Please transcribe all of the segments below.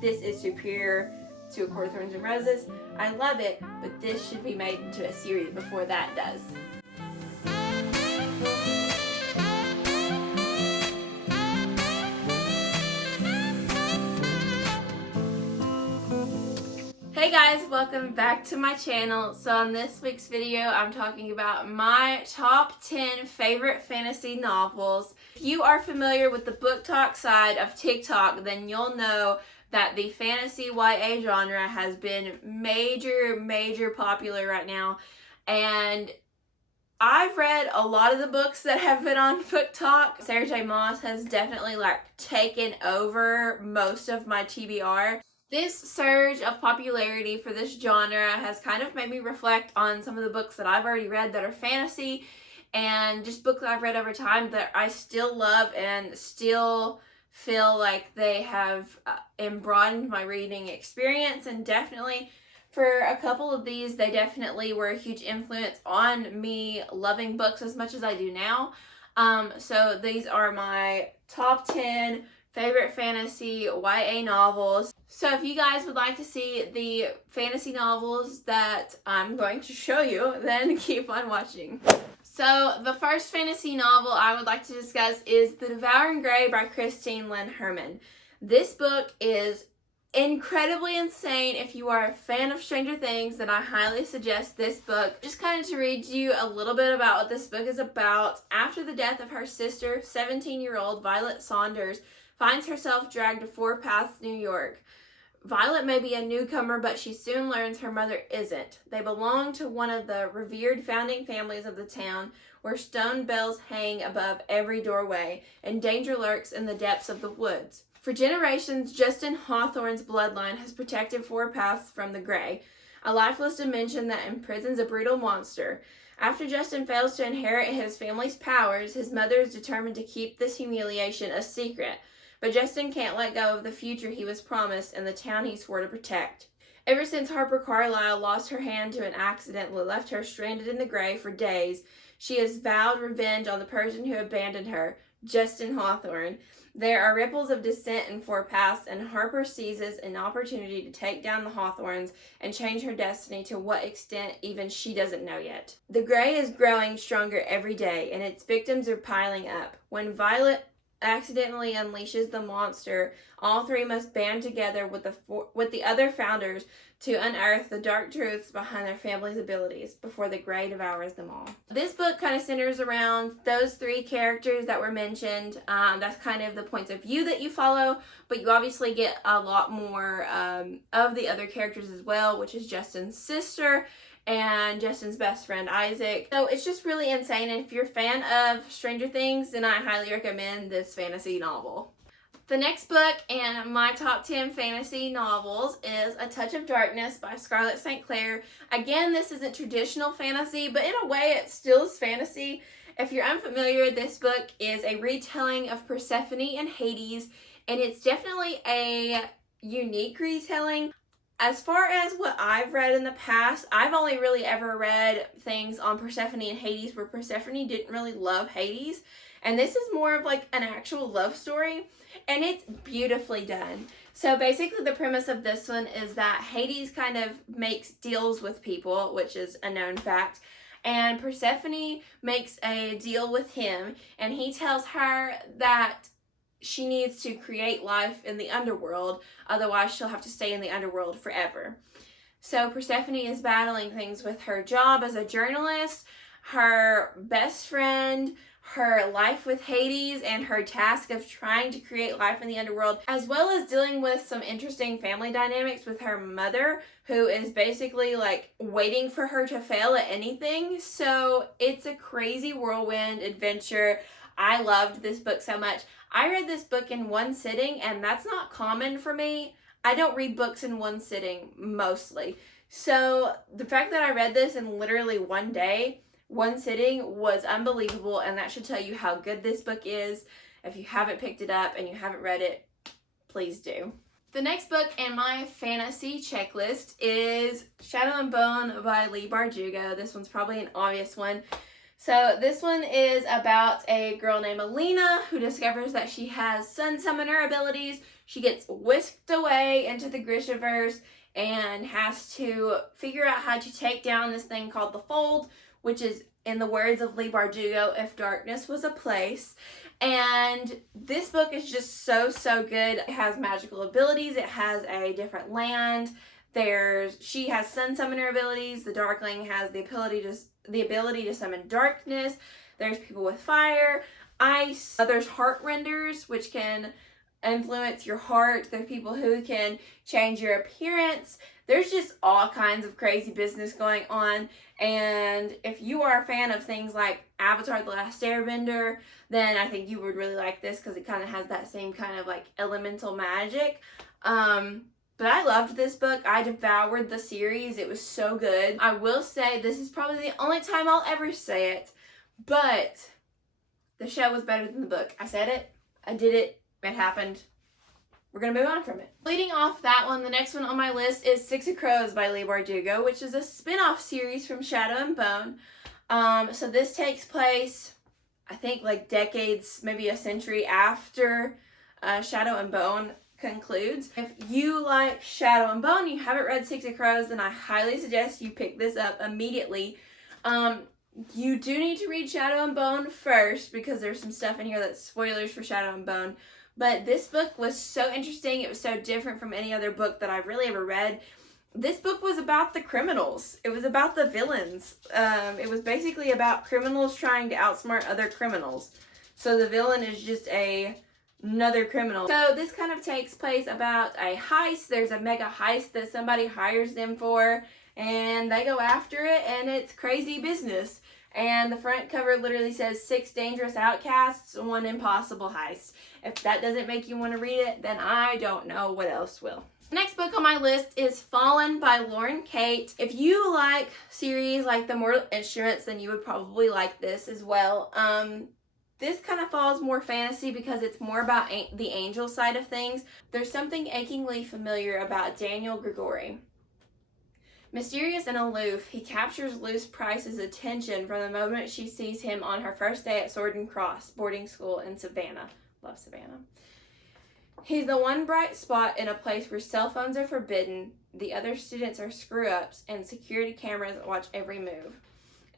this is superior to A Court of Thorns and Roses. I love it, but this should be made into a series before that does. Hey guys, welcome back to my channel. So on this week's video, I'm talking about my top 10 favorite fantasy novels. If you are familiar with the book talk side of TikTok, then you'll know that the fantasy YA genre has been major popular right now. And I've read a lot of the books that have been on Book Talk. Sarah J. Maas has definitely taken over most of my TBR. This surge of popularity for this genre has kind of made me reflect on some of the books that I've already read that are fantasy and just books that I've read over time that I still love and still feel like they have broadened my reading experience. And definitely for a couple of these, they definitely were a huge influence on me loving books as much as I do now. So these are my top 10 favorite fantasy YA novels. So if you guys would like to see the fantasy novels that I'm going to show you, then keep on watching. So the first fantasy novel I would like to discuss is The Devouring Gray by Christine Lynn Herman. This book is incredibly insane. If you are a fan of Stranger Things, then I highly suggest this book. Just kind of to read you a little bit about what this book is about. After the death of her sister, 17-year-old Violet Saunders finds herself dragged to Four Paths, New York. Violet may be a newcomer, but she soon learns her mother isn't. They belong to one of the revered founding families of the town, where stone bells hang above every doorway, and danger lurks in the depths of the woods. For generations, Justin Hawthorne's bloodline has protected Four Paths from the Gray, a lifeless dimension that imprisons a brutal monster. After Justin fails to inherit his family's powers, his mother is determined to keep this humiliation a secret. But Justin can't let go of the future he was promised and the town he swore to protect. Ever since Harper Carlyle lost her hand to an accident that left her stranded in the Gray for days, she has vowed revenge on the person who abandoned her, Justin Hawthorne. There are ripples of dissent in Four Paths, and Harper seizes an opportunity to take down the Hawthornes and change her destiny to what extent even she doesn't know yet. The Gray is growing stronger every day, and its victims are piling up. When Violet accidentally unleashes the monster, all three must band together with the other founders to unearth the dark truths behind their family's abilities before the Gray devours them all. This book kind of centers around those three characters that were mentioned. That's kind of the points of view that you follow, but you obviously get a lot more of the other characters as well, which is Justin's sister and Justin's best friend, Isaac. So it's just really insane, and if you're a fan of Stranger Things, then I highly recommend this fantasy novel. The next book in my top 10 fantasy novels is A Touch of Darkness by Scarlett St. Clair. Again, this isn't traditional fantasy, but in a way it still is fantasy. If you're unfamiliar, this book is a retelling of Persephone and Hades, and it's definitely a unique retelling. As far as what I've read in the past, I've only really ever read things on Persephone and Hades where Persephone didn't really love Hades. And this is more of like an actual love story, and it's beautifully done. So basically the premise of this one is that Hades kind of makes deals with people, which is a known fact. And Persephone makes a deal with him, and he tells her that she needs to create life in the underworld, otherwise she'll have to stay in the underworld forever. So Persephone is battling things with her job as a journalist, her best friend, her life with Hades, and her task of trying to create life in the underworld, as well as dealing with some interesting family dynamics with her mother, who is basically like waiting for her to fail at anything. So it's a crazy whirlwind adventure. I loved this book so much. I read this book in one sitting, and that's not common for me. I don't read books in one sitting mostly. So the fact that I read this in literally one day, one sitting, was unbelievable, and that should tell you how good this book is. If you haven't picked it up and you haven't read it, please do. The next book in my fantasy checklist is Shadow and Bone by Leigh Bardugo. This one's probably an obvious one. So this one is about a girl named Alina who discovers that she has sun summoner abilities. She gets whisked away into the Grishaverse and has to figure out how to take down this thing called the Fold, which is, in the words of Leigh Bardugo, if darkness was a place. And this book is just so good. It has magical abilities. It has a different land. She has sun summoner abilities. The Darkling has the ability to summon darkness. There's people with fire, ice. There's heart renders, which can influence your heart. There's people who can change your appearance. There's just all kinds of crazy business going on. And if you are a fan of things like Avatar: The Last Airbender, then I think you would really like this because it kind of has that same kind of like elemental magic. But I loved this book. I devoured the series. It was so good. I will say this is probably the only time I'll ever say it, but the show was better than the book. I said it. I did it. It happened. We're going to move on from it. Leading off that one, the next one on my list is Six of Crows by Leigh Bardugo, which is a spin-off series from Shadow and Bone. So this takes place, I think, like decades, maybe a century after Shadow and Bone concludes. If you like Shadow and Bone, you haven't read Six of Crows, then I highly suggest you pick this up immediately. You do need to read Shadow and Bone first because there's some stuff in here that's spoilers for Shadow and Bone. But this book was so interesting. It was so different from any other book that I've really ever read. This book was about the criminals. It was about the villains. It was basically about criminals trying to outsmart other criminals. So the villain is just another criminal. So this kind of takes place about a heist. There's a mega heist that somebody hires them for, and they go after it, and it's crazy business. And the front cover literally says 6 dangerous outcasts, 1 impossible heist. If that doesn't make you want to read it, then I don't know what else will. The next book on my list is Fallen by Lauren Kate. If you like series like The Mortal Instruments, then you would probably like this as well. This kind of falls more fantasy because it's more about the angel side of things. There's something achingly familiar about Daniel Gregory. Mysterious and aloof, he captures Luce Price's attention from the moment she sees him on her first day at Sword and Cross boarding school in Savannah. Love Savannah. He's the one bright spot in a place where cell phones are forbidden, the other students are screw-ups, and security cameras watch every move.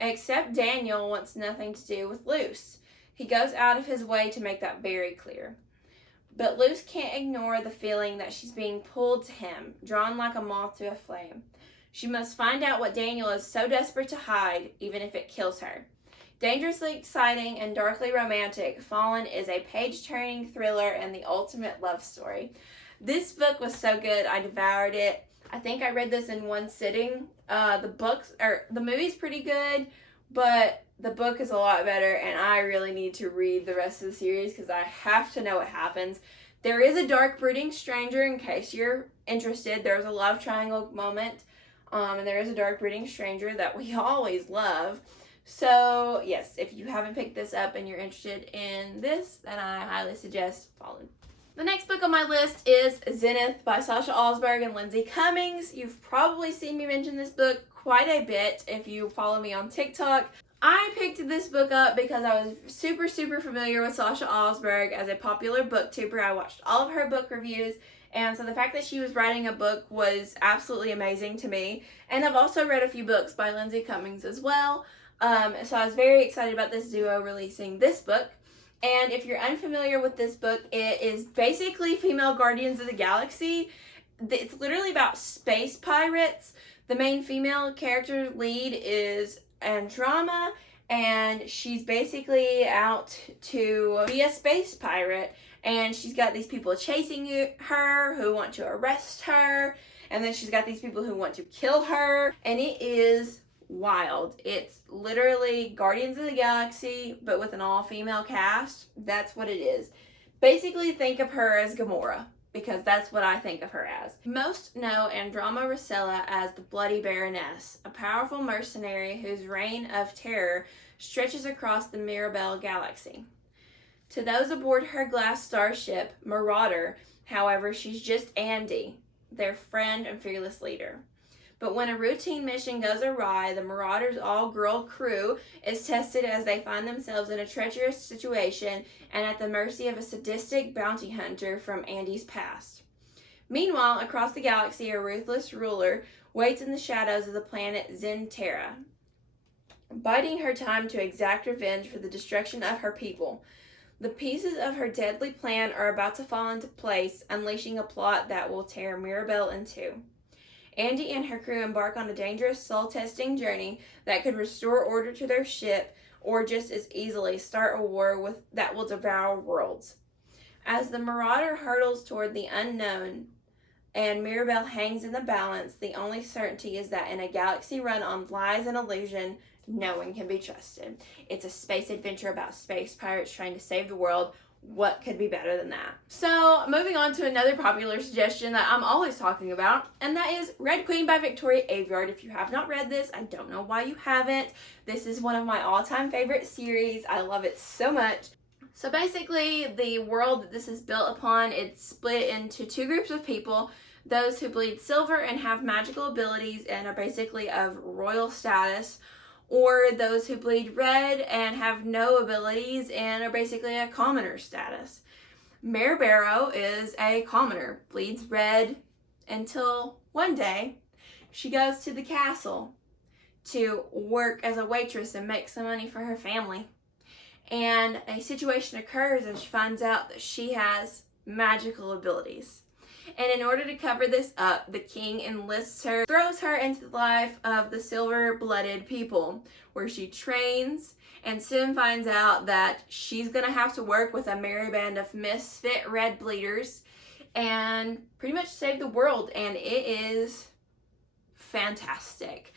Except Daniel wants nothing to do with Luce. He goes out of his way to make that very clear. But Luce can't ignore the feeling that she's being pulled to him, drawn like a moth to a flame. She must find out what Daniel is so desperate to hide, even if it kills her. Dangerously exciting and darkly romantic, Fallen is a page-turning thriller and the ultimate love story. This book was so good, I devoured it. I think I read this in one sitting. The movie's pretty good, but the book is a lot better, and I really need to read the rest of the series because I have to know what happens. There is a dark brooding stranger in case you're interested. There's a love triangle moment. And there is a dark brooding stranger that we always love. So, yes, if you haven't picked this up and you're interested in this, then I highly suggest Fallen. The next book on my list is Zenith by Sasha Alsberg and Lindsay Cummings. You've probably seen me mention this book quite a bit if you follow me on TikTok. I picked this book up because I was super familiar with Sasha Alsberg as a popular booktuber. I watched all of her book reviews. And so the fact that she was writing a book was absolutely amazing to me. And I've also read a few books by Lindsay Cummings as well. So I was very excited about this duo releasing this book. And if you're unfamiliar with this book, it is basically female Guardians of the Galaxy. It's literally about space pirates. The main female character lead is Andromeda, and she's basically out to be a space pirate. And she's got these people chasing her who want to arrest her. And then she's got these people who want to kill her. And it is wild. It's literally Guardians of the Galaxy, but with an all-female cast. That's what it is. Basically, think of her as Gamora, because that's what I think of her as. Most know Andromeda Rossella as the Bloody Baroness, a powerful mercenary whose reign of terror stretches across the Mirabel galaxy. To those aboard her glass starship, Marauder, however, she's just Andy, their friend and fearless leader. But when a routine mission goes awry, the Marauders' all-girl crew is tested as they find themselves in a treacherous situation and at the mercy of a sadistic bounty hunter from Andy's past. Meanwhile, across the galaxy, a ruthless ruler waits in the shadows of the planet Zenith, biding her time to exact revenge for the destruction of her people. The pieces of her deadly plan are about to fall into place, unleashing a plot that will tear Mirabel in two. Andy and her crew embark on a dangerous soul-testing journey that could restore order to their ship or just as easily start a war that will devour worlds. As the Marauder hurtles toward the unknown and Mirabel hangs in the balance, the only certainty is that in a galaxy run on lies and illusion, no one can be trusted. It's a space adventure about space pirates trying to save the world. What could be better than that? So, moving on to another popular suggestion that I'm always talking about, and that is Red Queen by Victoria Aveyard. If you have not read this, I don't know why you haven't. This is one of my all-time favorite series. I love it so much. So basically, the world that this is built upon, it's split into two groups of people. Those who bleed silver and have magical abilities and are basically of royal status, or those who bleed red and have no abilities and are basically a commoner status. Mare Barrow is a commoner, bleeds red until one day she goes to the castle to work as a waitress and make some money for her family. And a situation occurs and she finds out that she has magical abilities. And in order to cover this up, the king enlists her, throws her into the life of the silver-blooded people, where she trains and soon finds out that she's going to have to work with a merry band of misfit red bleeders and pretty much save the world. And it is fantastic.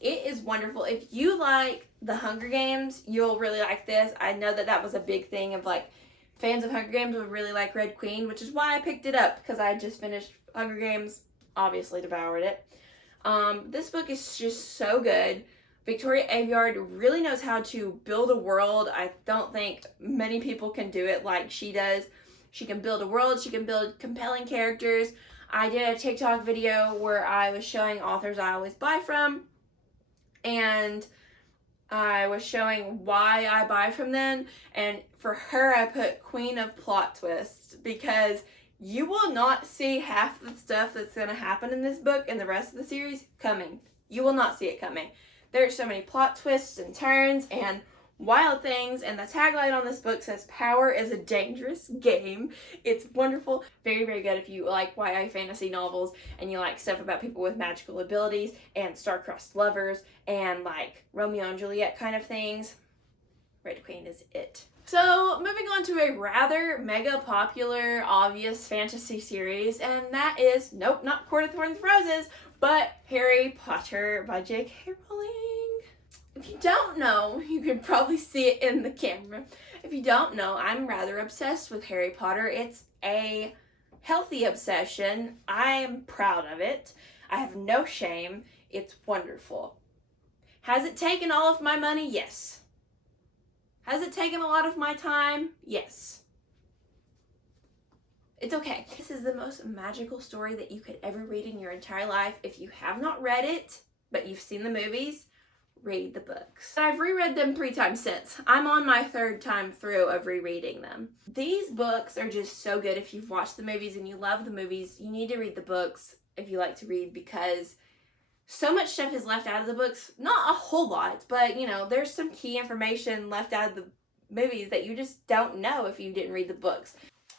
It is wonderful. If you like the Hunger Games, you'll really like this. I know that that was a big thing of like, fans of Hunger Games would really like Red Queen, which is why I picked it up, because I just finished Hunger Games, obviously devoured it. This book is just so good. Victoria Aveyard really knows how to build a world. I don't think many people can do it like she does. She can build a world, she can build compelling characters. I did a TikTok video where I was showing authors I always buy from, and I was showing why I buy from them, and for her I put Queen of Plot Twists, because you will not see half the stuff that's going to happen in this book and the rest of the series coming. You will not see it coming. There's so many plot twists and turns and wild things, and the tagline on this book says, "Power is a dangerous game." It's wonderful. Very, very good if you like YA fantasy novels and you like stuff about people with magical abilities and star-crossed lovers and like Romeo and Juliet kind of things. Red Queen is it. So, moving on to a rather mega popular, obvious fantasy series, and that is, nope, not Court of Thorns and Roses, but Harry Potter by J.K. Rowling. If you don't know, you can probably see it in the camera. If you don't know, I'm rather obsessed with Harry Potter. It's a healthy obsession. I am proud of it. I have no shame. It's wonderful. Has it taken all of my money? Yes. Has it taken a lot of my time? Yes. It's okay. This is the most magical story that you could ever read in your entire life. If you have not read it, but you've seen the movies, read the books. I've reread them 3 times since. I'm on my 3rd time through of rereading them. These books are just so good. If you've watched the movies and you love the movies, you need to read the books if you like to read, because so much stuff is left out of the books. Not a whole lot, but you know, there's some key information left out of the movies that you just don't know if you didn't read the books.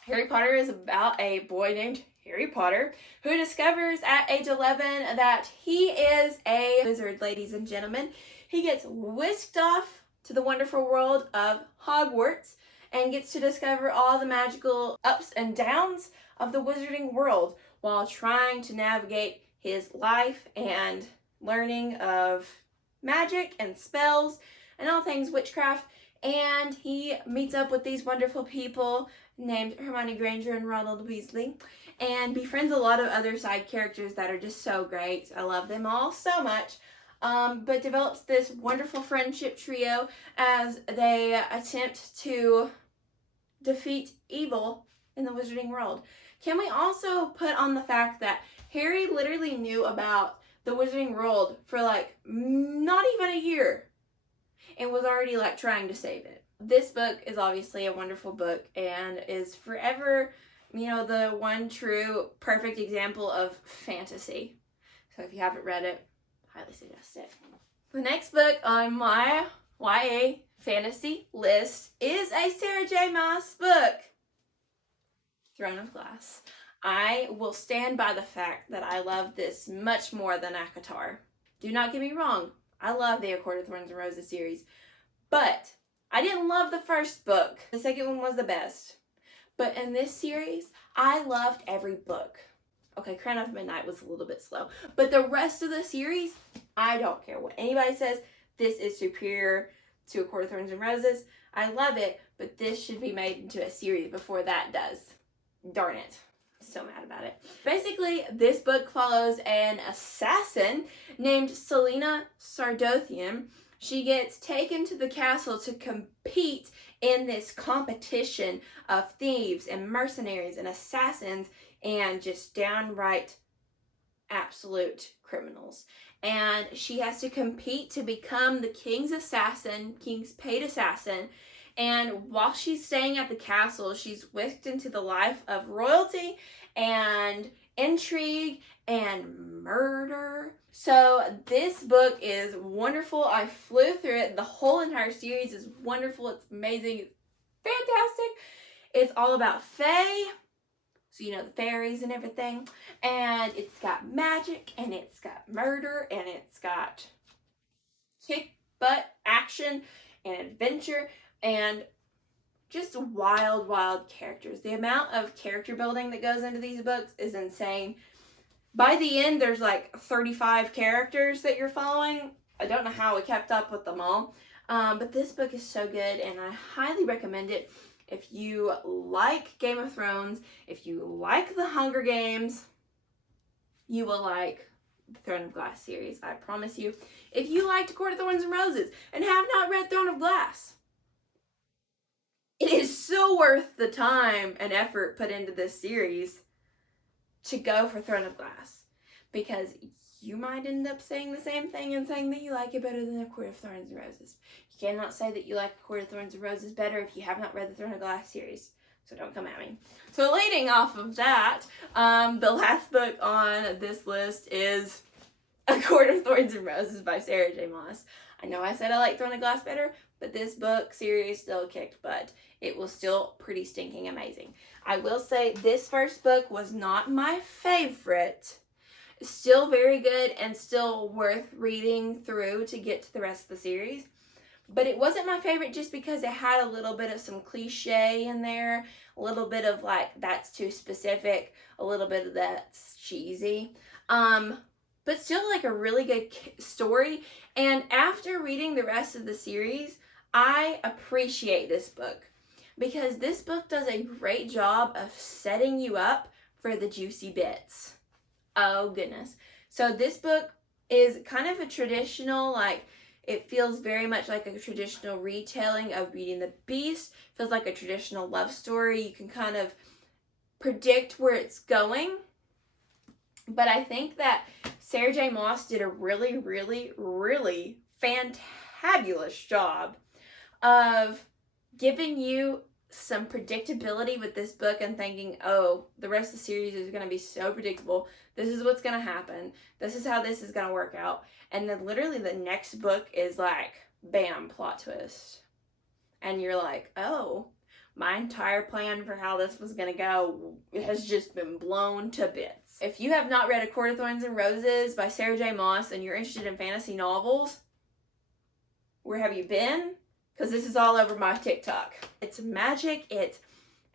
Harry Potter is about a boy named Harry Potter who discovers at age 11 that he is a wizard, ladies and gentlemen. He gets whisked off to the wonderful world of Hogwarts and gets to discover all the magical ups and downs of the wizarding world while trying to navigate his life and learning of magic and spells and all things witchcraft. And he meets up with these wonderful people named Hermione Granger and Ronald Weasley, and befriends a lot of other side characters that are just so great. I love them all so much. But develops this wonderful friendship trio as they attempt to defeat evil in the wizarding world. Can we also put on the fact that Harry literally knew about the Wizarding World for like not even a year and was already like trying to save it. This book is obviously a wonderful book and is forever, you know, the one true perfect example of fantasy. So if you haven't read it, highly suggest it. The next book on my YA fantasy list is a Sarah J. Maas book, Throne of Glass. I will stand by the fact that I love this much more than ACOTAR. Do not get me wrong, I love the A Court of Thorns and Roses series, but I didn't love the first book. The second one was the best. But in this series, I loved every book. Okay, Crown of Midnight was a little bit slow, but the rest of the series, I don't care what anybody says, this is superior to A Court of Thorns and Roses. I love it, but this should be made into a series before that does. Darn it. Still mad about it. Basically, this book follows an assassin named Selena Sardothian. She gets taken to the castle to compete in this competition of thieves and mercenaries and assassins and just downright absolute criminals. And she has to compete to become the king's assassin, king's paid assassin. And while she's staying at the castle, she's whisked into the life of royalty and intrigue and murder. So this book is wonderful. I flew through it. The whole entire series is wonderful. It's amazing. It's fantastic. It's all about fae. So, you know, the fairies and everything. And it's got magic, and it's got murder, and it's got kick butt action and adventure, and just wild, wild characters. The amount of character building that goes into these books is insane. By the end, there's like 35 characters that you're following. I don't know how we kept up with them all. But this book is so good, and I highly recommend it. If you like Game of Thrones, if you like the Hunger Games, you will like the Throne of Glass series, I promise you. If you liked Court of Thorns and Roses and have not read Throne of Glass, it is so worth the time and effort put into this series to go for Throne of Glass, because you might end up saying the same thing and saying that you like it better than A Court of Thorns and Roses. You cannot say that you like A Court of Thorns and Roses better if you have not read the Throne of Glass series. So don't come at me. So leading off of that, the last book on this list is A Court of Thorns and Roses by Sarah J. Maas. I know I said I like Throne of Glass better, but this book series still kicked butt. It was still pretty stinking amazing. I will say this first book was not my favorite. Still very good and still worth reading through to get to the rest of the series. But it wasn't my favorite just because it had a little bit of some cliche in there, a little bit of like, that's too specific, a little bit of that's cheesy. But still like a really good story. And after reading the rest of the series, I appreciate this book because this book does a great job of setting you up for the juicy bits. Oh goodness. So this book is kind of a traditional, like, it feels very much like a traditional retelling of Beauty and the Beast. It feels like a traditional love story. You can kind of predict where it's going. But I think that Sarah J. Maas did a really, really, really fantabulous job of giving you some predictability with this book and thinking, oh, the rest of the series is going to be so predictable. This is what's going to happen. This is how this is going to work out. And then literally the next book is like, bam, plot twist. And you're like, oh, my entire plan for how this was going to go has just been blown to bits. If you have not read A Court of Thorns and Roses by Sarah J. Maas and you're interested in fantasy novels, where have you been? Because this is all over my TikTok. It's magic, it's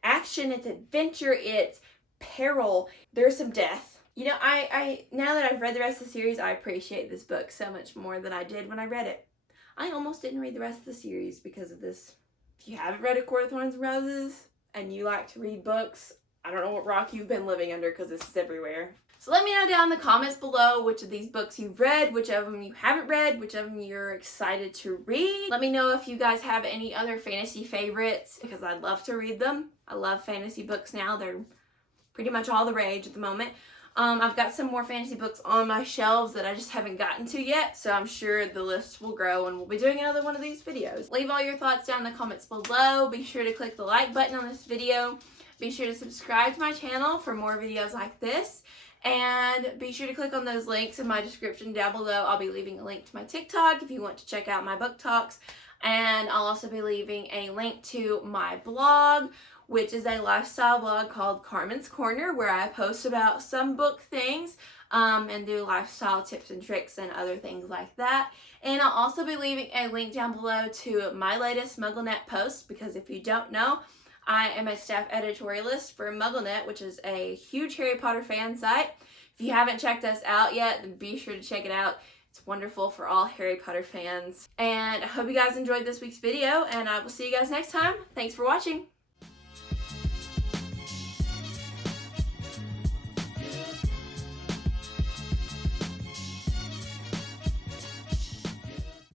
action, it's adventure, it's peril. There's some death. You know, I now that I've read the rest of the series, I appreciate this book so much more than I did when I read it. I almost didn't read the rest of the series because of this. If you haven't read A Court of Thorns and Roses and you like to read books, I don't know what rock you've been living under because this is everywhere. So let me know down in the comments below which of these books you've read, which of them you haven't read, which of them you're excited to read. Let me know if you guys have any other fantasy favorites because I'd love to read them. I love fantasy books now. They're pretty much all the rage at the moment. I've got some more fantasy books on my shelves that I just haven't gotten to yet, so I'm sure the list will grow and we'll be doing another one of these videos. Leave all your thoughts down in the comments below. Be sure to click the like button on this video. Be sure to subscribe to my channel for more videos like this. And be sure to click on those links in my description down below. I'll be leaving a link to my TikTok if you want to check out my book talks. And I'll also be leaving a link to my blog, which is a lifestyle blog called Carmen's Corner, where I post about some book things and do lifestyle tips and tricks and other things like that. And I'll also be leaving a link down below to my latest MuggleNet post, because if you don't know, I am a staff editorialist for MuggleNet, which is a huge Harry Potter fan site. If you haven't checked us out yet, then be sure to check it out. It's wonderful for all Harry Potter fans. And I hope you guys enjoyed this week's video, and I will see you guys next time. Thanks for watching.